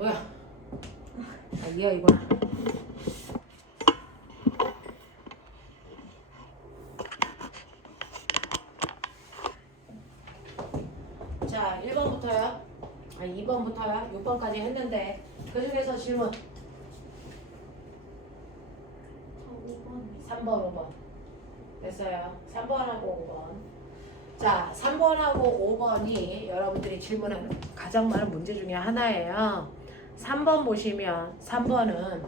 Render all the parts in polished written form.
뭐야? 이거야. 자, 1번부터요. 2번부터요. 6번까지 했는데 그 중에서 질문 3번, 5번 됐어요. 3번하고 5번. 자, 3번하고 5번이 여러분들이 질문하는 가장 많은 문제 중에 하나예요. 3번 보시면 3번은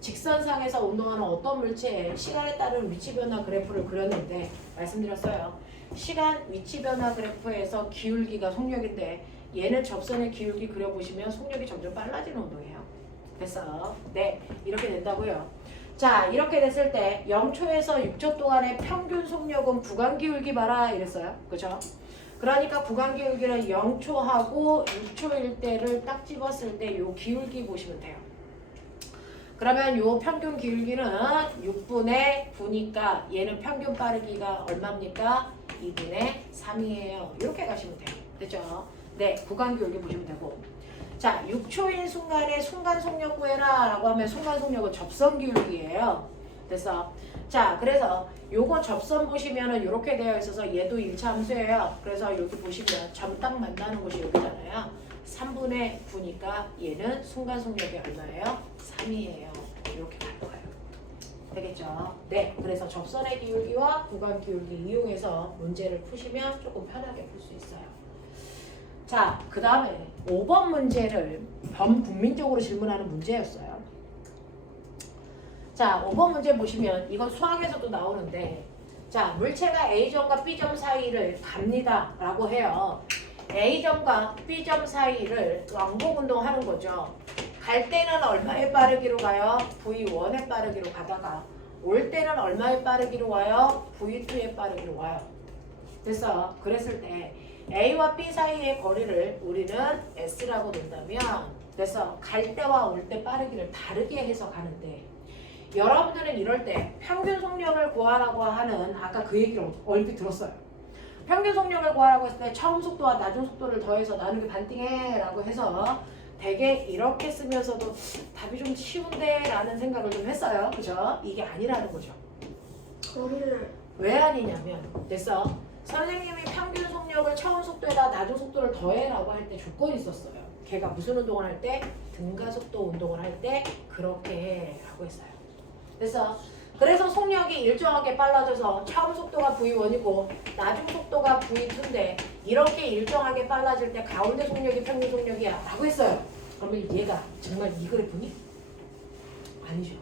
직선상에서 운동하는 어떤 물체의 시간에 따른 위치 변화 그래프를 그렸는데 말씀드렸어요. 시간 위치 변화 그래프에서 기울기가 속력인데 얘는 접선의 기울기 그려보시면 속력이 점점 빨라지는 운동이에요. 됐어? 네, 이렇게 된다고요. 자, 이렇게 됐을 때 0초에서 6초 동안의 평균 속력은 구간 기울기 봐라 이랬어요. 그죠? 그러니까 구간 기울기는 0초하고 6초일 때를 딱 집었을 때 요 기울기 보시면 돼요. 그러면 요 평균 기울기는 6분의 9니까 얘는 평균 빠르기가 얼마입니까? 2분의 3이에요. 이렇게 가시면 돼요. 됐죠? 네, 구간 기울기 보시면 되고. 자, 6초인 순간에 순간 속력 구해라 라고 하면 순간 속력은 접선 기울기예요. 됐어? 자, 그래서 요거 접선 보시면은 이렇게 되어 있어서 얘도 1차 함수예요. 그래서 여기 보시면 점 딱 만나는 곳이 여기잖아요. 3분의 9니까 얘는 순간 속력이 얼마예요? 3이에요. 이렇게 갈 거예요. 되겠죠? 네, 그래서 접선의 기울기와 구간 기울기 이용해서 문제를 푸시면 조금 편하게 풀 수 있어요. 자, 그 다음에 5번 문제를 범국민적으로 질문하는 문제였어요. 자, 5번 문제 보시면 이건 수학에서도 나오는데 자, 물체가 A점과 B점 사이를 갑니다 라고 해요. A점과 B점 사이를 왕복 운동하는 거죠. 갈 때는 얼마의 빠르기로 가요? V1의 빠르기로 가다가 올 때는 얼마의 빠르기로 와요? V2의 빠르기로 와요. 됐어? 그랬을 때 A와 B 사이의 거리를 우리는 S라고 둔다면 됐어? 갈 때와 올 때 빠르기를 다르게 해서 가는데 여러분들은 이럴 때 평균 속력을 구하라고 하는 아까 그 얘기를 얼핏 들었어요. 평균 속력을 구하라고 했을 때 처음 속도와 나중 속도를 더해서 나누기 반띵해 라고 해서 되게 이렇게 쓰면서도 답이 좀 쉬운데 라는 생각을 좀 했어요. 그죠? 이게 아니라는 거죠. 왜 아니냐면 됐어? 선생님이 평균 속력을 처음 속도에다 나중 속도를 더해라고 할 때 조건이 있었어요. 걔가 무슨 운동을 할 때? 등가속도 운동을 할 때 그렇게 해 라고 했어요. 그래서 속력이 일정하게 빨라져서 처음 속도가 V1이고 나중 속도가 V2인데 이렇게 일정하게 빨라질 때 가운데 속력이 평균 속력이야 라고 했어요. 그러면 얘가 정말 이 그래프니? 아니죠.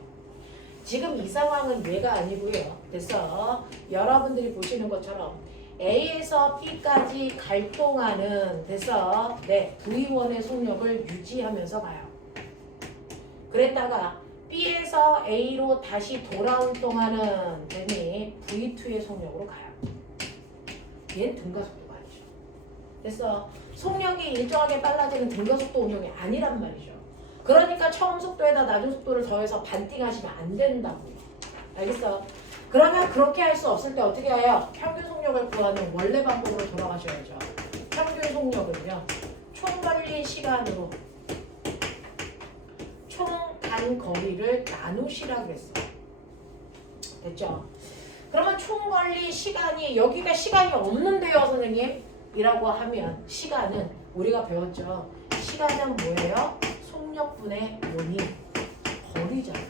지금 이 상황은 얘가 아니고요. 됐어? 여러분들이 보시는 것처럼 A에서 B까지 갈 동안은 됐어? 네, V1의 속력을 유지하면서 가요. 그랬다가 B에서 A로 다시 돌아올 동안은 되니 V2의 속력으로 가요. 얘는 등가속도가 아니죠. 됐어? 속력이 일정하게 빨라지는 등가속도 운동이 아니란 말이죠. 그러니까 처음 속도에다 나중 속도를 더해서 반띵하시면 안 된다고요. 알겠어? 그러면 그렇게 할 수 없을 때 어떻게 해요? 평균 속력을 구하는 원래 방법으로 돌아가셔야죠. 평균 속력은요. 총 걸린 시간으로 총 간 거리를 나누시라고 했어요. 됐죠? 그러면 총 걸린 시간이 여기가 시간이 없는데요 선생님? 이라고 하면 시간은 우리가 배웠죠. 시간은 뭐예요? 속력분의 원이 거리잖아요.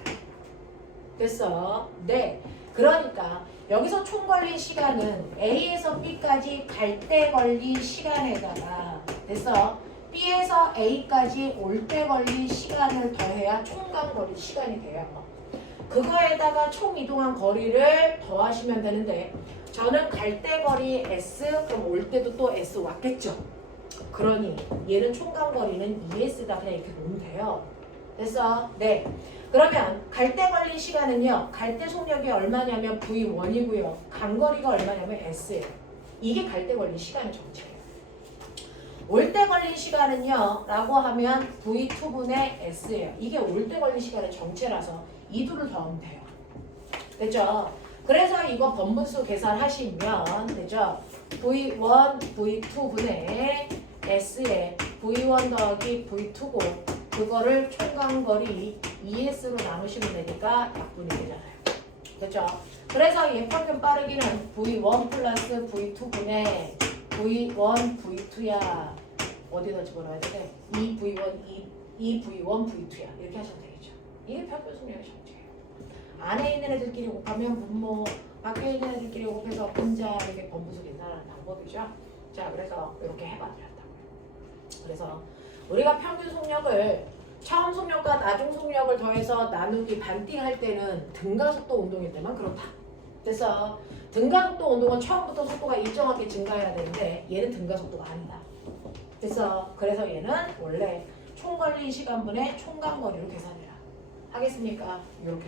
됐어? 네. 그러니까 여기서 총 걸린 시간은 A에서 B까지 갈 때 걸린 시간에다가 됐어? B에서 A까지 올 때 걸린 시간을 더해야 총간 거리 시간이 돼요. 그거에다가 총 이동한 거리를 더하시면 되는데 저는 갈 때 거리 S 그럼 올 때도 또 S 왔겠죠. 그러니 얘는 총간 거리는 ES다 그냥 이렇게 놓으면 돼요. 됐어? 네. 그러면 갈 때 걸린 시간은요. 갈 때 속력이 얼마냐면 V1이고요. 간 거리가 얼마냐면 S예요. 이게 갈 때 걸린 시간의 정체예요. 올 때 걸린 시간은요. 라고 하면 V2분의 S예요. 이게 올 때 걸린 시간의 정체라서 이 둘을 더하면 돼요. 됐죠? 그래서 이거 번분수 계산하시면 되죠? V1, V2분의 S에 V1 더하기 V2고 그거를 총간거리 ES로 나누시면 되니까 약분이 되잖아요. 그렇죠? 그래서 예평균 빠르기는 V1 플러스 V2분의 V1 V2야. 어디다 집어넣어야 돼? 2V1 2V1 V2야. 이렇게 하시면 되겠죠. 이게 평균 속력의 정제예요. 안에 있는 애들끼리 곱하면 분모, 밖에 있는 애들끼리 곱해서 분자 이렇게 번부수 계산하는 방법이죠. 자, 그래서 이렇게 해봐드렸다고요. 그래서 우리가 평균 속력을 처음 속력과 나중 속력을 더해서 나누기 반띵할 때는 등가속도 운동일 때만 그렇다. 그래서 등가속도 운동은 처음부터 속도가 일정하게 증가해야 되는데 얘는 등가속도가 아니다. 그래서 얘는 원래 총걸린 시간분의 총간거리로 계산해라. 하겠습니까? 이렇게.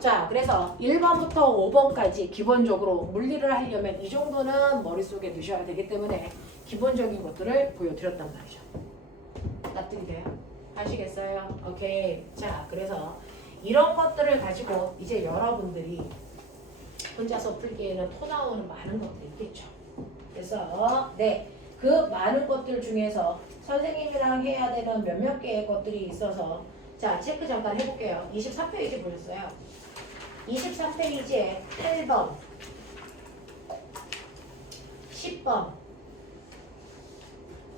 자, 그래서 1번부터 5번까지 기본적으로 물리를 하려면 이 정도는 머릿속에 넣으셔야 되기 때문에 기본적인 것들을 보여드렸단 말이죠. 납득이 돼요? 아시겠어요? 오케이. 자, 그래서 이런 것들을 가지고 이제 여러분들이 혼자서 풀기에는 토 나오는 많은 것들이 있겠죠. 그래서 네, 그 많은 것들 중에서 선생님이랑 해야 되는 몇몇 개의 것들이 있어서 자, 체크 잠깐 해볼게요. 24페이지 보셨어요? 23페이지에 8번, 10번,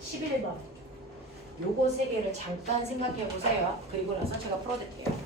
11번 요거 세 개를 잠깐 생각해 보세요. 그리고 나서 제가 풀어드릴게요.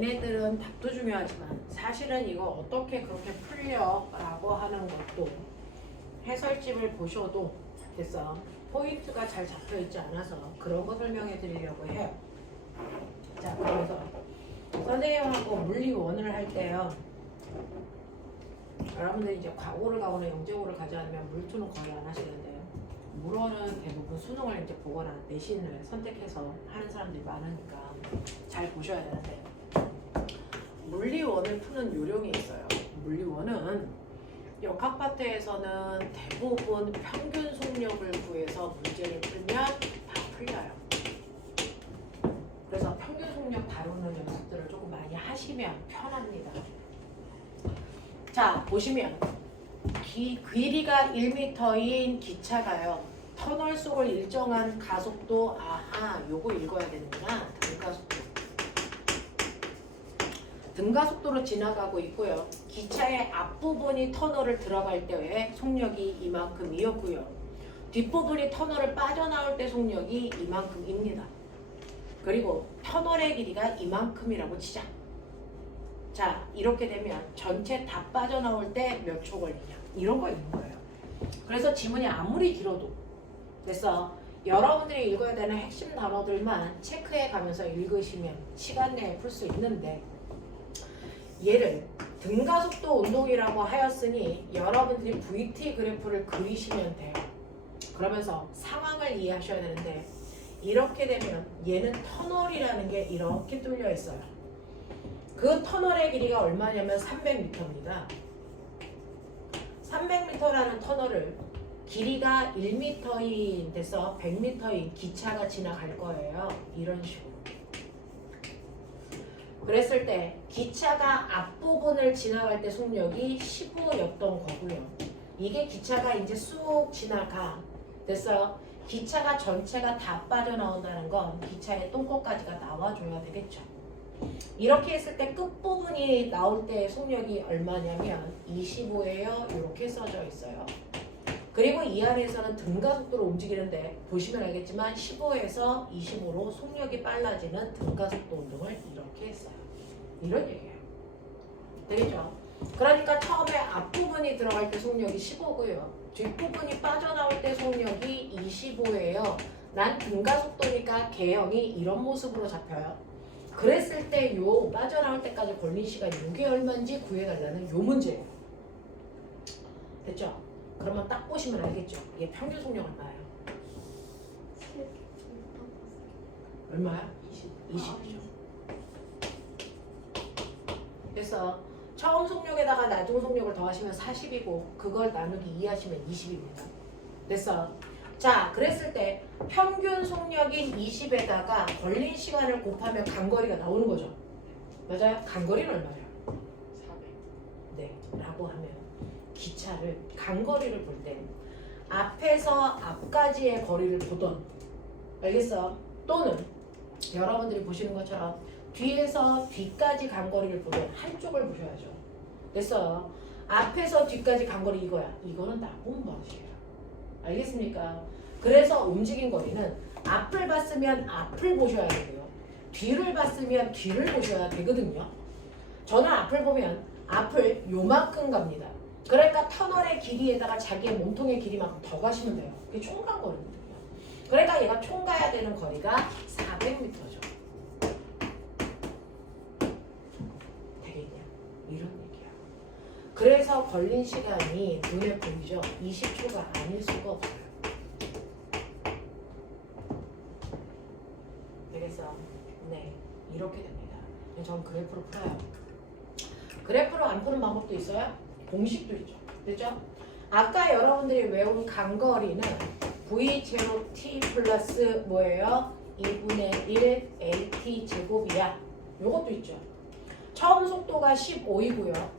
얘네들은 답도 중요하지만 사실은 이거 어떻게 그렇게 풀려라고 하는 것도 해설집을 보셔도 됐어. 포인트가 잘 잡혀 있지 않아서 그런 거 설명해 드리려고 해요. 자, 그래서 선생님하고 물리 원을 할 때요. 여러분들이 이제 과고를 가거나 영재고를 가지 않으면 물투는 거의 안 하시는데요. 물원은 대부분 수능을 이제 보거나 내신을 선택해서 하는 사람들이 많으니까 잘 보셔야 되는데, 물리원을 푸는 요령이 있어요. 물리원은 역학 파트에서는 대부분 평균 속력을 구해서 문제를 풀면 다 풀려요. 그래서 평균 속력 다루는 연습들을 조금 많이 하시면 편합니다. 자, 보시면 길이가 1m인 기차가요. 터널 속을 일정한 가속도, 아하, 요거 읽어야 되는구나. 등가속도. 등가속도로 지나가고 있고요. 기차의 앞부분이 터널을 들어갈 때의 속력이 이만큼이었고요. 뒷부분이 터널을 빠져나올 때 속력이 이만큼입니다. 그리고 터널의 길이가 이만큼이라고 치자. 자, 이렇게 되면 전체 다 빠져나올 때 몇 초 걸리냐, 이런 거 있는 거예요. 그래서 지문이 아무리 길어도 그래서 여러분들이 읽어야 되는 핵심 단어들만 체크해 가면서 읽으시면 시간 내에 풀 수 있는데, 얘를 등가속도 운동이라고 하였으니 여러분들이 VT 그래프를 그리시면 돼요. 그러면서 상황을 이해하셔야 되는데, 이렇게 되면 얘는 터널이라는 게 이렇게 뚫려 있어요. 그 터널의 길이가 얼마냐면 300m입니다. 300m라는 터널을 길이가 1m인 데서 100m인 기차가 지나갈 거예요. 이런 식으로. 그랬을 때 기차가 앞부분을 지나갈 때 속력이 15였던 거고요. 이게 기차가 이제 쑥 지나가. 됐어요? 기차가 전체가 다 빠져나온다는 건 기차의 똥꼬까지가 나와줘야 되겠죠. 이렇게 했을 때 끝부분이 나올 때 속력이 얼마냐면 25예요. 이렇게 써져 있어요. 그리고 이 안에서는 등가속도로 움직이는데 보시면 알겠지만 15에서 25로 속력이 빨라지는 등가속도 운동을 이렇게 했어요. 이런 얘기예요. 되겠죠? 그러니까 처음에 앞부분이 들어갈 때 속력이 15고요. 뒷부분이 빠져나올 때 속력이 25예요. 난 등가속도니까 개형이 이런 모습으로 잡혀요. 그랬을 때 요 빠져나올 때까지 걸린 시간 요게 얼마인지 구해달라는 요 문제예요. 됐죠? 그러면 딱 보시면 알겠죠? 이게 평균 속력 얼마예요? 얼마야? 20이죠. 그래서 처음 속력에다가 나중 속력을 더하시면 40이고 그걸 나누기 2 하시면 20입니다. 됐어? 자, 그랬을 때 평균 속력인 20에다가 걸린 시간을 곱하면 간거리가 나오는 거죠. 맞아요? 간거리는 얼마예요? 400. 네, 라고 하면 기차를 간거리를 볼 때 앞에서 앞까지의 거리를 보던, 알겠어? 또는 여러분들이 보시는 것처럼 뒤에서 뒤까지 간거리를 보던 한쪽을 보셔야죠. 됐어요? 앞에서 뒤까지 간거리 이거야. 이거는 나쁜 버릇이에요. 알겠습니까? 그래서 움직인 거리는 앞을 봤으면 앞을 보셔야 되고요. 뒤를 봤으면 뒤를 보셔야 되거든요. 저는 앞을 보면 앞을 요만큼 갑니다. 그러니까 터널의 길이에다가 자기의 몸통의 길이만큼 더 가시면 돼요. 그게 총 간 거리거든요. 그러니까 얘가 총 가야 되는 거리가 400m죠. 되겠냐? 이런 얘기야. 그래서 걸린 시간이 눈에 보이죠? 20초가 아닐 수가 없어요. 그래서 네, 이렇게 됩니다. 전 그래프로 풀어요. 그래프로 안 푸는 방법도 있어요? 공식도 있죠. 됐죠? 아까 여러분들이 외운 간거리는 V0t 플러스 뭐예요? 2분의 1 AT 제곱이야. 요것도 있죠. 처음 속도가 15이고요.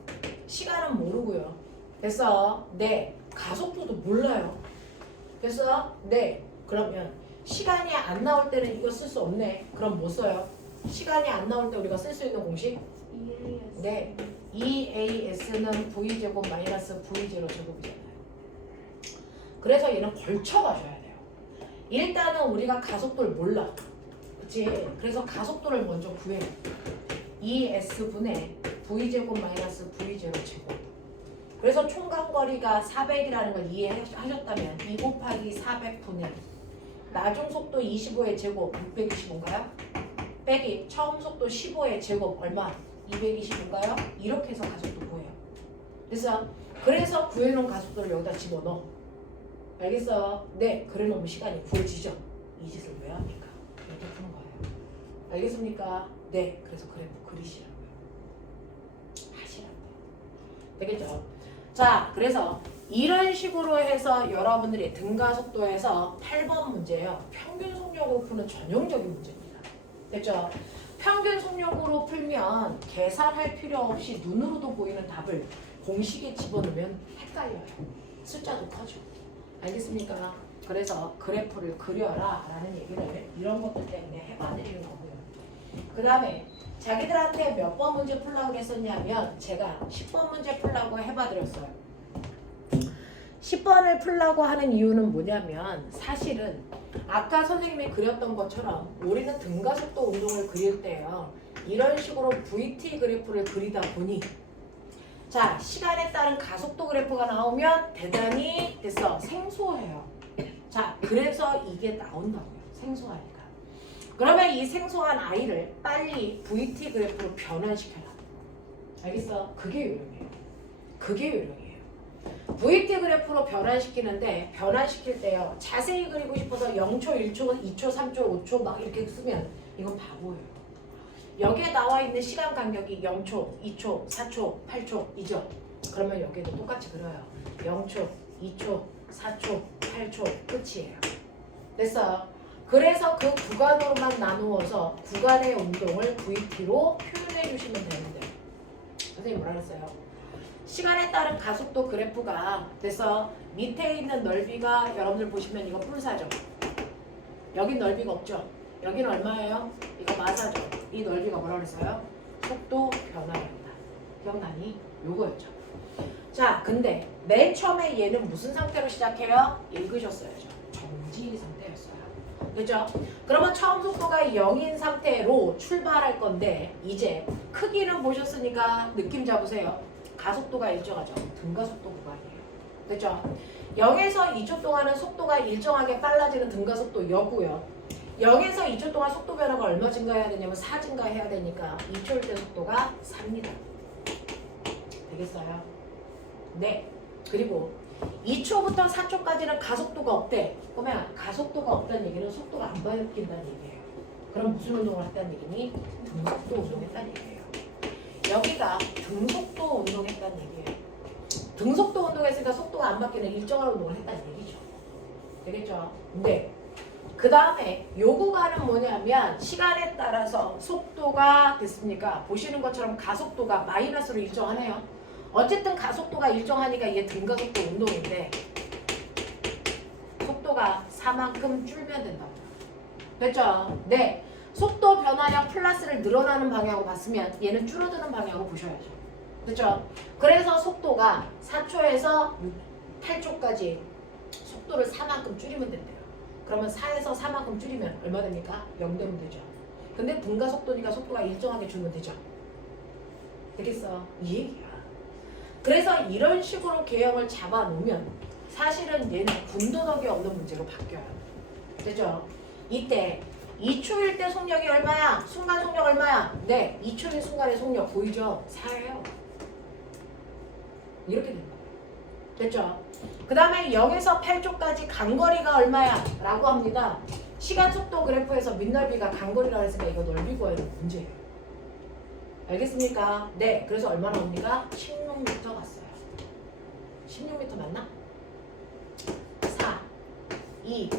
시간은 모르고요. 그래서 네, 가속도도 몰라요. 그래서 네, 그러면 시간이 안 나올 때는 이거 쓸 수 없네. 그럼 뭐 써요? 시간이 안 나올 때 우리가 쓸 수 있는 공식? 네, EAS는 V제곱 마이너스 V0 제곱이잖아요. 그래서 얘는 걸쳐 가셔야 돼요. 일단은 우리가 가속도를 몰라. 그치? 그래서 가속도를 먼저 구해요. 2S분의 V제곱 마이너스 V0 제곱. 그래서 총간거리가 400이라는 걸 이해하셨다면 2 곱하기 400분의 나중 속도 25의 제곱 625인가요? 빼기 처음 속도 15의 제곱 얼마? 225인가요? 이렇게 해서 가속도 구해요. 그래서 구해놓은 가속도를 여기다 집어넣어. 알겠어요? 네, 그래놓으면 시간이 구해지죠. 이 짓을 왜 합니까? 이렇게 푸는 거예요. 알겠습니까? 네, 그래서 그래프 그리시라고요. 하시라고요. 되겠죠? 자, 그래서 이런 식으로 해서 여러분들이 등가속도에서 8번 문제예요. 평균 속력으로 푸는 전형적인 문제입니다. 됐죠? 평균 속력으로 풀면 계산할 필요 없이 눈으로도 보이는 답을 공식에 집어넣으면 헷갈려요. 숫자도 커져. 알겠습니까? 그래서 그래프를 그려라 라는 얘기를 이런 것들 때문에 해봐드리는 거고요. 그 다음에 자기들한테 몇 번 문제 풀라고 그랬었냐면 제가 10번 문제 풀라고 해봐드렸어요. 10번을 풀라고 하는 이유는 뭐냐면 사실은 아까 선생님이 그렸던 것처럼 우리는 등가속도 운동을 그릴 때요. 이런 식으로 VT 그래프를 그리다 보니 자, 시간에 따른 가속도 그래프가 나오면 대단히 됐어. 생소해요. 자, 그래서 이게 나온다고요. 생소하니까. 그러면 이 생소한 아이를 빨리 VT 그래프로 변환시켜라. 알겠어? 그게 요령이에요. 그게 요령이에요. VT 그래프로 변환시키는데 변환시킬 때요. 자세히 그리고 싶어서 0초, 1초, 2초, 3초, 5초 막 이렇게 쓰면 이건 바보예요. 여기에 나와 있는 시간 간격이 0초, 2초, 4초, 8초이죠. 그러면 여기도 똑같이 그려요. 0초, 2초, 4초, 8초 끝이에요. 됐어요? 그래서 그 구간으로만 나누어서 구간의 운동을 VT로 표현해 주시면 되는데 선생님 뭐라 그랬어요? 시간에 따른 가속도 그래프가 돼서 밑에 있는 넓이가 여러분들 보시면 이거 뿔사죠. 여긴 넓이가 없죠. 여기는 얼마예요? 이거 마사죠. 이 넓이가 뭐라 그랬어요? 속도 변화량이다. 기억나니? 요거였죠. 자, 근데 맨 처음에 얘는 무슨 상태로 시작해요? 읽으셨어야죠. 정지 상태였어요. 그죠? 그러면 처음 속도가 0인 상태로 출발할 건데 이제 크기는 보셨으니까 느낌 잡으세요. 가속도가 일정하죠. 등가속도 구간이에요. 됐죠? 0에서 2초 동안은 속도가 일정하게 빨라지는 등가속도 여고요. 0에서 2초 동안 속도 변화가 얼마 증가해야 되냐면 4 증가해야 되니까 2초일 때 속도가 4입니다. 되겠어요? 네. 그리고 2초부터 4초까지는 가속도가 없대. 그러면 가속도가 없다는 얘기는 속도가 안 바뀐다는 얘기예요. 그럼 무슨 운동을 했다는 얘기니? 등속도 운동했다는 얘기예요. 여기가 등속도 운동했다는 얘기예요. 등속도 운동했으니까 속도가 안 바뀌는 일정한 운동을 했다는 얘기죠. 되겠죠? 네. 그 다음에 요 구간은 뭐냐면 시간에 따라서 속도가 됐습니까? 보시는 것처럼 가속도가 마이너스로 일정하네요. 어쨌든 가속도가 일정하니까 이게 등가속도 운동인데 속도가 4만큼 줄면 된다고. 됐죠? 네. 속도 변화량 플러스를 늘어나는 방향으로 봤으면 얘는 줄어드는 방향으로 보셔야죠. 됐죠? 그래서 속도가 4초에서 8초까지 속도를 4만큼 줄이면 된대요. 그러면 4에서 4만큼 줄이면 얼마 됩니까? 0 되면 되죠. 근데 등가속도니까 속도가 일정하게 줄면 되죠. 되겠어? 이 얘기야. 그래서 이런 식으로 개형을 잡아놓으면 사실은 얘는 군더더기 없는 문제로 바뀌어요. 되죠? 이때 2초일 때 속력이 얼마야? 순간 속력 얼마야? 네, 2초인 순간의 속력 보이죠? 4예요. 이렇게 된 거예요. 됐죠? 그 다음에 0에서 8초까지 간거리가 얼마야? 라고 합니다. 시간 속도 그래프에서 밑넓이가 간거리라고 했으니까 이거 넓이 구하는 문제예요. 알겠습니까? 네, 그래서 얼마 나옵니까? 16m 갔어요. 16m 맞나? 4, 2,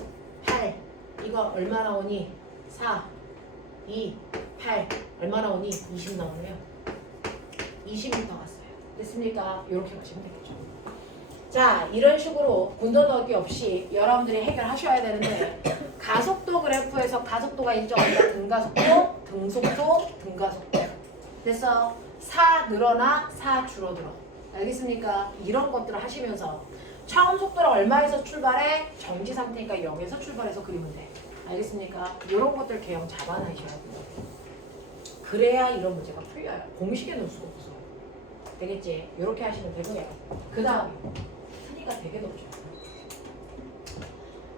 8 이거 얼마 나오니? 4, 2, 8 얼마 나오니? 20 나오네요. 20m 갔어요. 됐습니까? 이렇게 가시면 되겠죠. 자, 이런 식으로 군더더기 없이 여러분들이 해결하셔야 되는데 가속도 그래프에서 가속도가 일정하니까 등가속도, 등속도, 등가속도 됐어? 4 늘어나 4 줄어들어. 알겠습니까? 이런 것들을 하시면서 처음 속도를 얼마에서 출발해? 정지 상태니까 0에서 출발해서 그리면 돼. 알겠습니까? 이런 것들 개형 잡아놔셔야 돼요. 그래야 이런 문제가 풀려요. 공식에 넣을 수가 없어. 되겠지? 이렇게 하시면 되고요. 그 다음에 순위가 되게 높죠.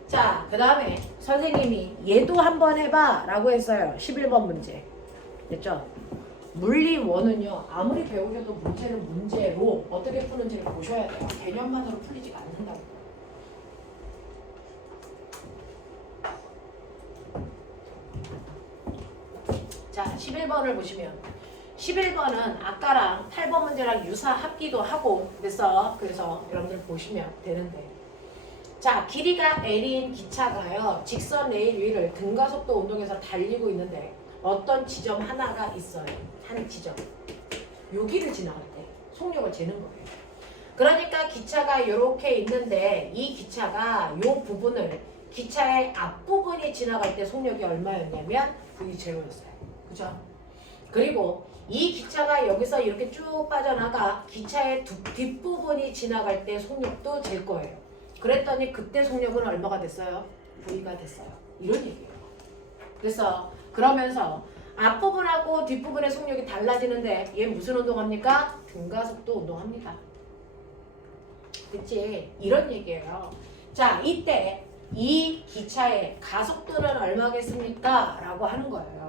자, 그 다음에 선생님이 얘도 한번 해봐 라고 했어요. 11번 문제. 됐죠? 물리 원은요, 아무리 배우셔도 문제는 문제로 어떻게 푸는지를 보셔야 돼요. 개념만으로 풀리지가 않는다고. 자, 11번을 보시면 11번은 아까랑 8번 문제랑 유사하기도 하고 그래서 여러분들 보시면 되는데, 자, 길이가 L인 기차가요 직선 레일 위를 등가속도 운동에서 달리고 있는데 어떤 지점 하나가 있어요. 한 지점. 여기를 지나갈 때 속력을 재는 거예요. 그러니까 기차가 이렇게 있는데 이 기차가 이 부분을 기차의 앞부분이 지나갈 때 속력이 얼마였냐면 V0였어요. 그죠? 그리고 이 기차가 여기서 이렇게 쭉 빠져나가 기차의 뒷부분이 지나갈 때 속력도 잴 거예요. 그랬더니 그때 속력은 얼마가 됐어요? V가 됐어요. 이런 얘기예요. 그래서 그러면서 앞부분하고 뒷부분의 속력이 달라지는데 얘 무슨 운동합니까? 등가속도 운동합니다. 그치? 이런 얘기예요. 자, 이때 이 기차의 가속도는 얼마겠습니까? 라고 하는 거예요.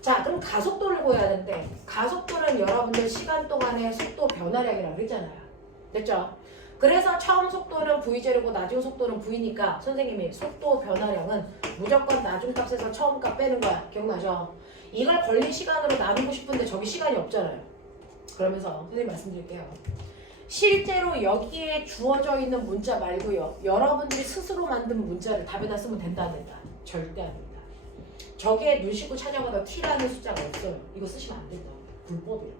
자, 그럼 가속도를 구해야 되는데 가속도는 여러분들 시간 동안의 속도 변화량이라고 그랬잖아요. 됐죠? 그래서 처음 속도는 V0고 나중 속도는 V니까 선생님이 속도 변화량은 무조건 나중 값에서 처음 값 빼는 거야. 기억나죠? 이걸 걸린 시간으로 나누고 싶은데 저기 시간이 없잖아요. 그러면서 선생님 말씀드릴게요. 실제로 여기에 주어져 있는 문자 말고요. 여러분들이 스스로 만든 문자를 답에다 쓰면 된다 안 된다? 절대 안 된다. 저기에 눈 씻고 찾아봐도 T라는 숫자가 없어요. 이거 쓰시면 안 된다. 불법이에요.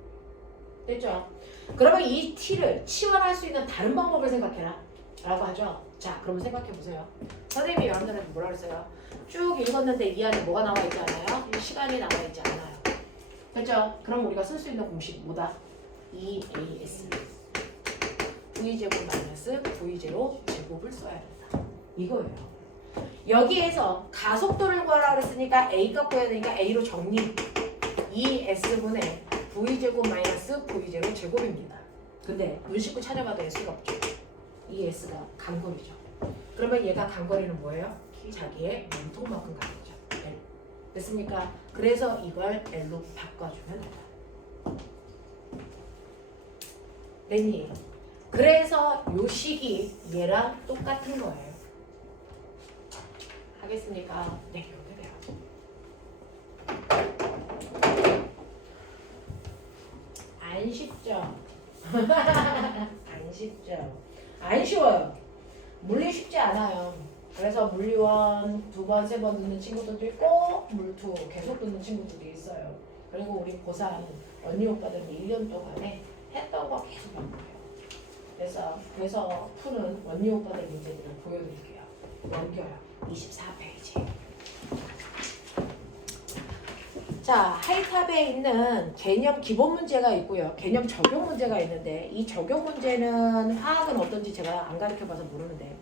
됐죠? 그러면 이 T를 치환할 수 있는 다른 방법을 생각해라 라고 하죠. 자, 그러면 생각해 보세요. 선생님이 여러분들한테 뭐라 그랬어요? 쭉 읽었는데 이 안에 뭐가 나와 있지 않아요? 시간이 나와 있지 않아요. 됐죠? 그럼 우리가 쓸 수 있는 공식 뭐다? EAS V제곱 마이너스 V0 제곱을 써야 된다. 이거예요. 여기에서 가속도를 구하라 그랬으니까 A값 구해야 되니까 A로 정리. ES분의 V제곱 마이너스 V0 제곱입니다. 근데 눈 씻고 찾아봐도 S가 없죠. 이 S가 간거리죠. 그러면 얘가 간거리는 뭐예요? 자기의 몸통만큼 간거리죠. L. 됐습니까? 그래서 이걸 L로 바꿔주면 된다. 됐니? 그래서 요 식이 얘랑 똑같은 거예요. 하겠습니까? 네, 이렇게 돼요. 안 쉽죠? 안 쉽죠? 안 쉬워요. 물리 쉽지 않아요. 그래서 물리원 2번, 3번 듣는 친구들도 있고 물투 계속 듣는 친구들이 있어요. 그리고 우리 고3 언니 오빠들은 1년 동안에 했던 거 계속 연구해요. 그래서 푸는 언니 오빠들 문제들을 보여드릴게요. 넘겨요. 24페이지. 자, 하이탑에 있는 개념 기본 문제가 있고요. 개념 적용 문제가 있는데 이 적용 문제는 화학은 어떤지 제가 안 가르쳐봐서 모르는데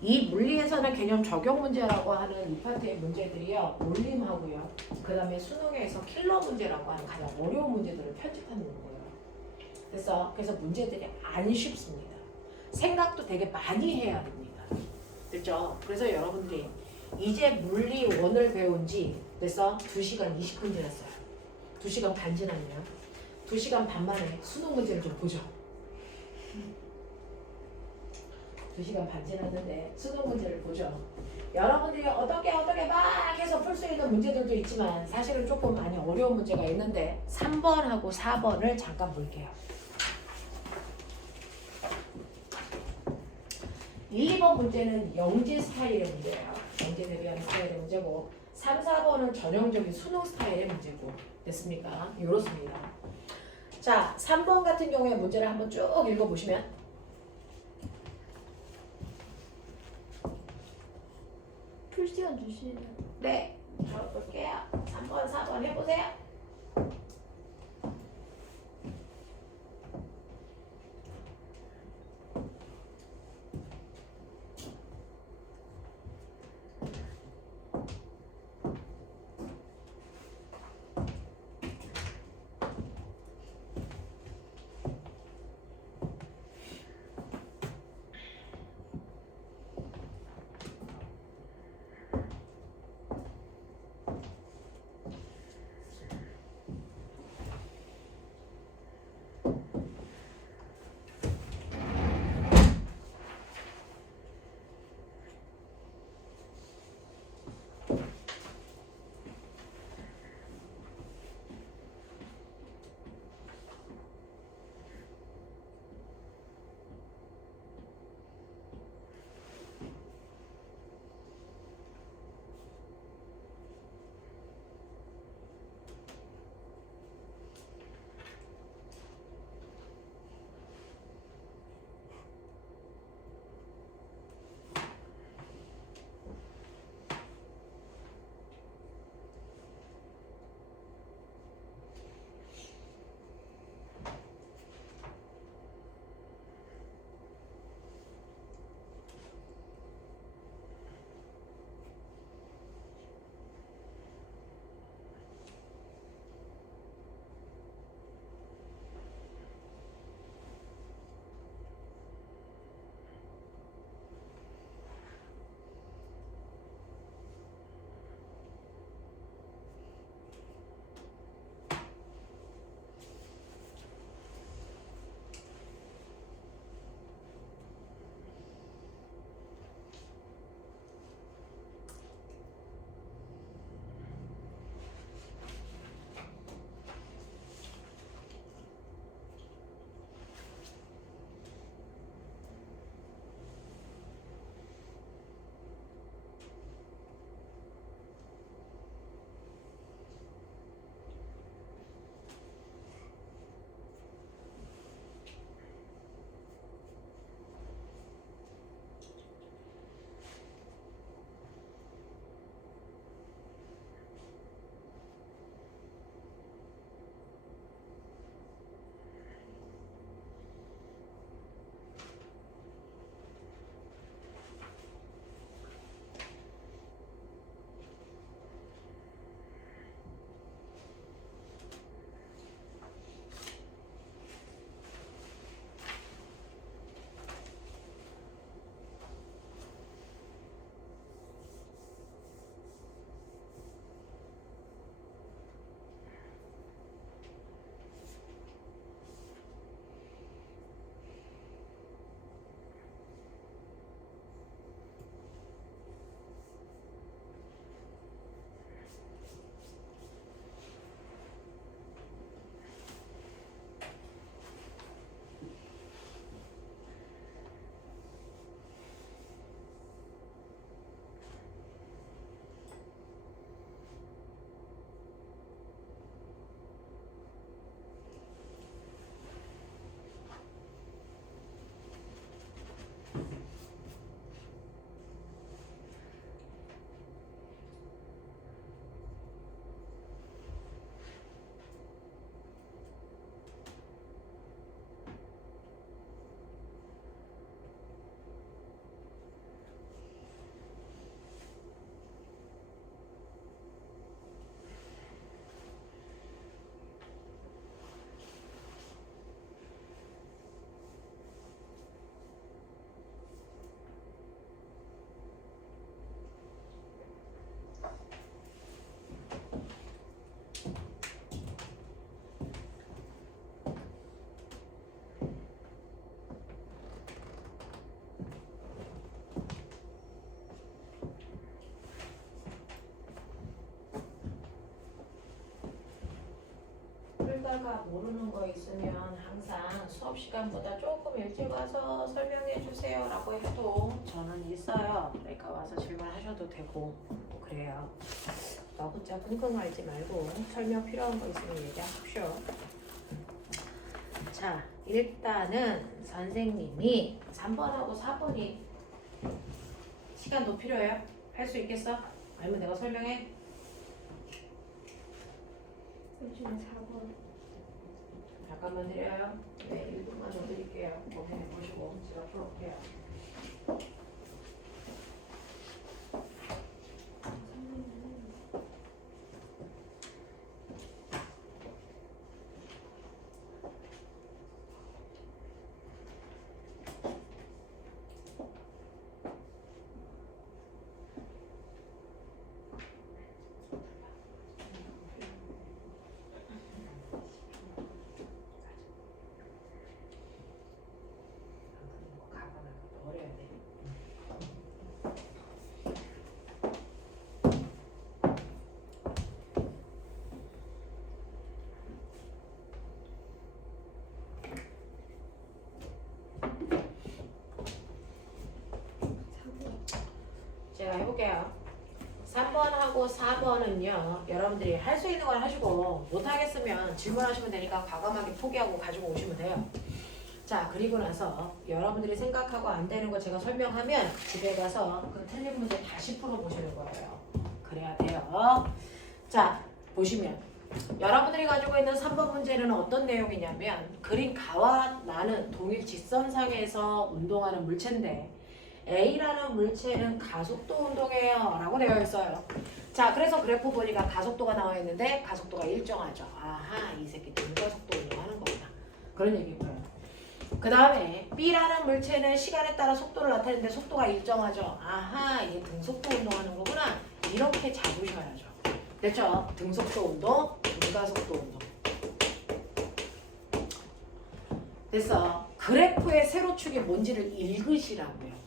이 물리에서는 개념 적용 문제라고 하는 이 파트의 문제들이요. 올림하고요. 그 다음에 수능에서 킬러 문제라고 하는 가장 어려운 문제들을 편집하는 거예요. 그래서 문제들이 안 쉽습니다. 생각도 되게 많이 해야 됩니다. 됐죠? 그래서 여러분들이 이제 물리 1을 배운 지 그래서 2시간 20분 지났어요. 2시간 반 지났네요. 2시간 반 만에 수능 문제를 좀 보죠. 2시간 반 지났는데 수능 문제를 보죠. 여러분들이 어떻게 막 해서 풀 수 있는 문제들도 있지만 사실은 조금 많이 어려운 문제가 있는데 3번하고 4번을 잠깐 볼게요. 1, 2번 문제는 영지 스타일의 문제예요. 영지 대비하는 스타일의 문제고 3, 4번은 전형적인 수능 스타일의 문제고 됐습니까? 이렇습니다. 자, 3번 같은 경우에 문제를 한번 쭉 읽어보시면 풀시간 주시면. 네, 볼게요. 3번, 4번 해보세요. 하다가 모르는 거 있으면 항상 수업 시간보다 조금 일찍 와서 설명해 주세요 라고 해도 저는 있어요. 그러니까 와서 질문하셔도 되고 뭐 그래요. 나 혼자 끙끙 앓지 말고 설명 필요한 거 있으면 얘기하십시오. 자, 일단은 선생님이 3번하고 4번이 시간 더 필요해요? 할 수 있겠어? 아니면 내가 설명해? 요즘에 4번. 잠깐만 드려요. 네, 1분만 더 드릴게요. 고민해 보시고 제가 풀어볼게요. 버려야 돼. 제가 해볼게요. 3번하고 4번은요, 여러분들이 할 수 있는 걸 하시고 못하겠으면 질문하시면 되니까 과감하게 포기하고 가지고 오시면 돼요. 자, 그리고 나서 여러분들이 생각하고 안 되는 거 제가 설명하면 집에 가서 그 틀린 문제 다시 풀어보시는 거예요. 그래야 돼요. 자, 보시면 여러분들이 가지고 있는 3번 문제는 어떤 내용이냐면 그림 가와 나는 동일 직선상에서 운동하는 물체인데 A라는 물체는 가속도 운동해요 라고 되어 있어요. 자, 그래서 그래프 보니까 가속도가 나와 있는데 가속도가 일정하죠. 아하, 이 새끼 등가속도 운동하는 거구나. 그런 얘기고요. 그 다음에 B라는 물체는 시간에 따라 속도를 나타내는데 속도가 일정하죠. 아하, 이게 등속도 운동하는 거구나. 이렇게 잡으셔야죠. 됐죠? 등속도 운동, 등가속도 운동. 됐어. 그래프의 세로축이 뭔지를 읽으시라고요.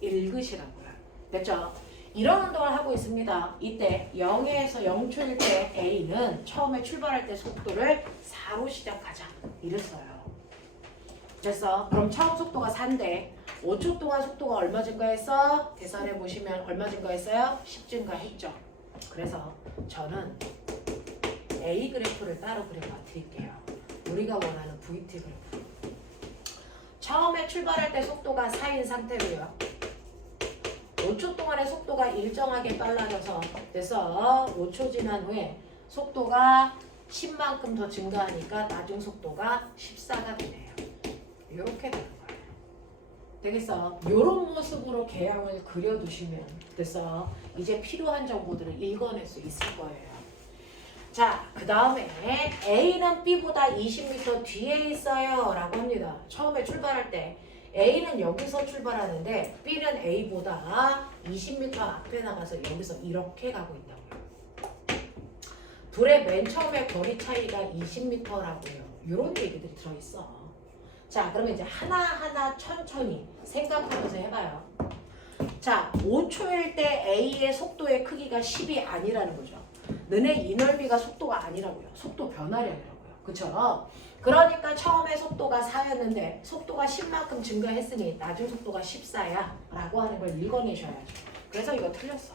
읽으시라고요. 됐죠? 이런 운동을 하고 있습니다. 이때 0에서 0초일 때 A는 처음에 출발할 때 속도를 4로 시작하자. 이랬어요. 됐어? 그럼 처음 속도가 4인데 5초 동안 속도가 얼마 증가했어? 계산해 보시면 얼마 증가했어요? 10 증가했죠. 그래서 저는 A 그래프를 따로 그려 드릴게요. 우리가 원하는 VT 그래프. 처음에 출발할 때 속도가 4인 상태로요. 5초 동안의 속도가 일정하게 빨라져서 그래서 5초 지난 후에 속도가 10만큼 더 증가하니까 나중 속도가 14가 되네요. 이렇게 되는 거예요. 되겠어? 이런 모습으로 개형을 그려두시면 됐어? 이제 필요한 정보들을 읽어낼 수 있을 거예요. 자, 그 다음에 A는 B보다 20m 뒤에 있어요 라고 합니다. 처음에 출발할 때 A는 여기서 출발하는데 B는 A보다 20m 앞에 나가서 여기서 이렇게 가고 있다고요. 둘의 맨 처음에 거리 차이가 20m라고요. 이런 얘기들이 들어있어. 자, 그러면 이제 하나하나 천천히 생각하면서 해봐요. 자, 5초일 때 A의 속도의 크기가 10이 아니라는 거죠. 너네 이 넓이가 속도가 아니라고요. 속도 변화량이라고요. 그쵸? 그러니까 처음에 속도가 4였는데 속도가 10만큼 증가했으니 나중 속도가 14야 라고 하는 걸 읽어내셔야죠. 그래서 이거 틀렸어.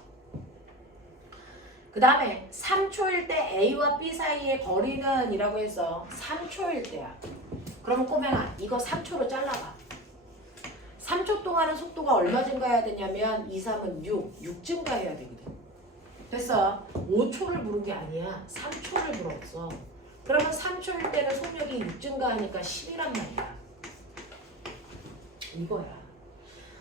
그 다음에 3초일 때 A와 B 사이의 거리는 이라고 해서 3초일 때야. 그러면 꼬맹아 이거 3초로 잘라봐. 3초 동안은 속도가 얼마 증가해야 되냐면 2, 3은 6 증가해야 되거든. 됐어. 5초를 물은 게 아니야. 3초를 물었어. 그러면 3초일 때는 속력이 6 증가하니까 10이란 말이야. 이거야.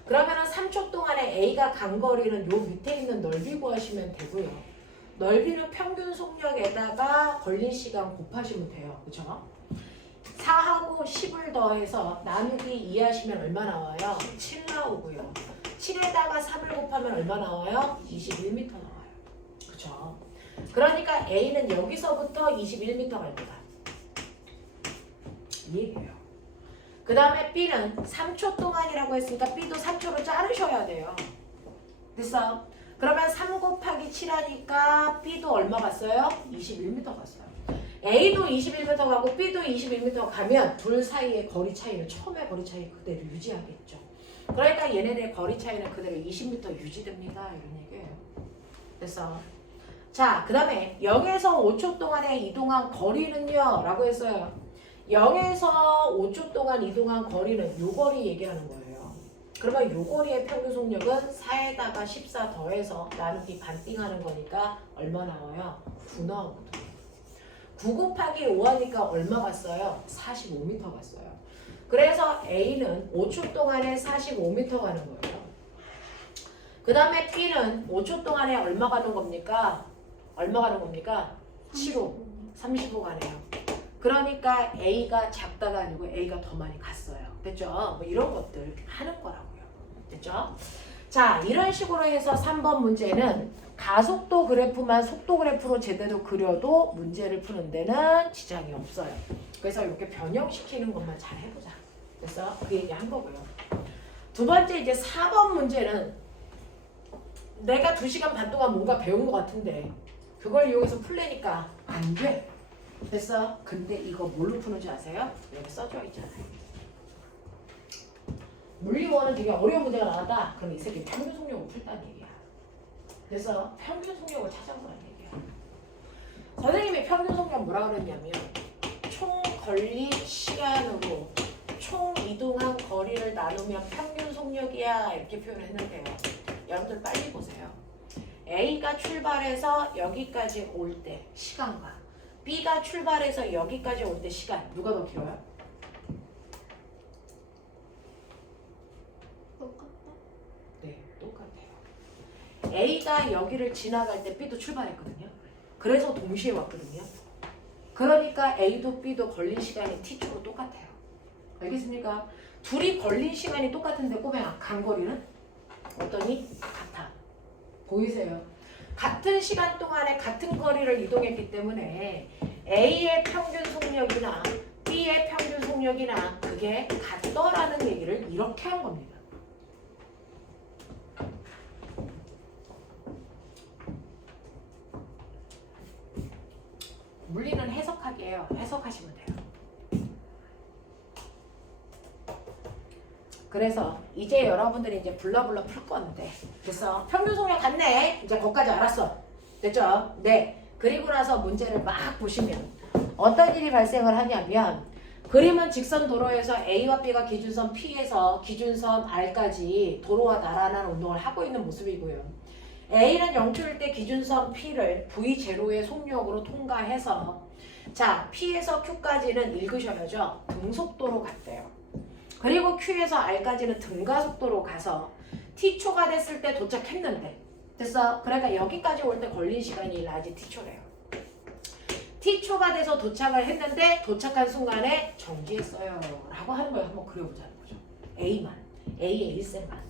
그러면은 3초 동안에 A가 간 거리는 요 밑에 있는 넓이 구하시면 되고요. 넓이는 평균 속력에다가 걸린 시간 곱하시면 돼요. 그쵸? 4하고 10을 더해서 나누기 2 하시면 얼마 나와요? 7 나오고요. 7에다가 3을 곱하면 얼마 나와요? 21m 나와요. 그쵸? 그러니까 A는 여기서부터 21m 갈 거다. 이 얘기예요. 그 다음에 B는 3초 동안이라고 했으니까 B도 3초로 자르셔야 돼요. 됐어? 그러면 3 곱하기 7 하니까 B도 얼마 갔어요? 21m 갔어요. A도 21m 가고 B도 21m 가면 둘 사이의 거리 차이는 처음에 거리 차이 그대로 유지하겠죠. 그러니까 얘네들의 거리 차이는 그대로 20m 유지됩니다. 이런 얘기예요. 그래서 자, 그 다음에 0에서 5초 동안에 이동한 거리는요 라고 했어요. 0에서 5초 동안 이동한 거리는 요 거리 얘기하는 거예요. 그러면 요 거리의 평균 속력은 4에다가 14 더해서 나누기 반띵하는 거니까 얼마 나와요? 9 나오거든요. 9 곱하기 5 하니까 얼마 갔어요? 45m 갔어요. 그래서 A는 5초 동안에 45m 가는 거예요. 그 다음에 B는 5초 동안에 얼마 가는 겁니까? 얼마 가는 겁니까? 7호, 35 가네요. 그러니까 A가 작다가 아니고 A가 더 많이 갔어요. 됐죠? 뭐 이런 것들 하는 거라고요. 됐죠? 자, 이런 식으로 해서 3번 문제는 가속도 그래프만 속도 그래프로 제대로 그려도 문제를 푸는 데는 지장이 없어요. 그래서 이렇게 변형시키는 것만 잘 해보자. 그래서 그 얘기 한 거고요. 두 번째 이제 4번 문제는 내가 2시간 반 동안 뭔가 배운 것 같은데 그걸 이용해서 풀려니까 안 돼. 됐어? 근데 이거 뭘로 푸는지 아세요? 여기 써져 있잖아요. 물리원은 되게 어려운 문제가 나왔다. 그럼 이 새끼 평균 속력을 풀다는 얘기야. 그래서 평균 속력을 찾아보라는 얘기야. 선생님이 평균 속력 뭐라 그랬냐면 총 걸린 시간으로 총 이동한 거리를 나누면 평균 속력이야 이렇게 표현을 했는데요. 여러분들 빨리 보세요. A가 출발해서 여기까지 올 때 시간과 B가 출발해서 여기까지 올 때 시간 누가 더 길어요? 똑같다. 네, 똑같아요. A가 여기를 지나갈 때 B도 출발했거든요. 그래서 동시에 왔거든요. 그러니까 A도 B도 걸린 시간이 T초로 똑같아요. 알겠습니까? 둘이 걸린 시간이 똑같은데 꼬맹아 간거리는 어떠니? 같아. 보이세요? 같은 시간 동안에 같은 거리를 이동했기 때문에 A의 평균 속력이나 B의 평균 속력이나 그게 같더라는 얘기를 이렇게 한 겁니다. 물리는 해석하기예요. 해석하시면 돼요. 그래서 이제 여러분들이 이제 블라블라 풀 건데 그래서 평균 속력 같네. 이제 거기까지 알았어. 됐죠? 네. 그리고 나서 문제를 막 보시면 어떤 일이 발생을 하냐면 그림은 직선 도로에서 A와 B가 기준선 P에서 기준선 R까지 도로와 나란한 운동을 하고 있는 모습이고요. A는 0초일 때 기준선 P를 V0의 속력으로 통과해서 자 P에서 Q까지는 읽으셔야죠. 등속도로 갔대요. 그리고 Q에서 R까지는 등가속도로 가서 T초가 됐을 때 도착했는데 됐어? 그러니까 여기까지 올 때 걸린 시간이 라지 T초래요. T초가 돼서 도착을 했는데 도착한 순간에 정지했어요 라고 하는 걸 한번 그려보자는 거죠. A만, A의 일생만.